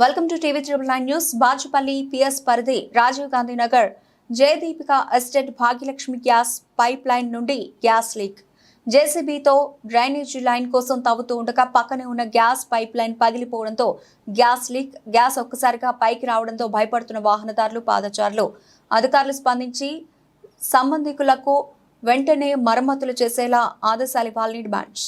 Welcome to TV triple nine news Bachupalli PS పరిధి Rajiv Gandhi Nagar Jayadeepika estate Bhagyalakshmi gas pipeline నుండి gas leak జేసీబీతో drainage line కోసం తవ్వుతూ ఉండగా పక్కనే ఉన్న గ్యాస్ పైప్ లైన్ పగిలిపోవడంతో గ్యాస్ లీక్ గ్యాస్ ఒక్కసారిగా పైకి రావడంతో భయపడుతున్న వాహనదారులు పాదచారులు. అధికారులు స్పందించి సంబంధికులకు వెంటనే మరమ్మతులు చేసేలా ఆదేశాలు ఇవ్వాలని డిమాండ్స్.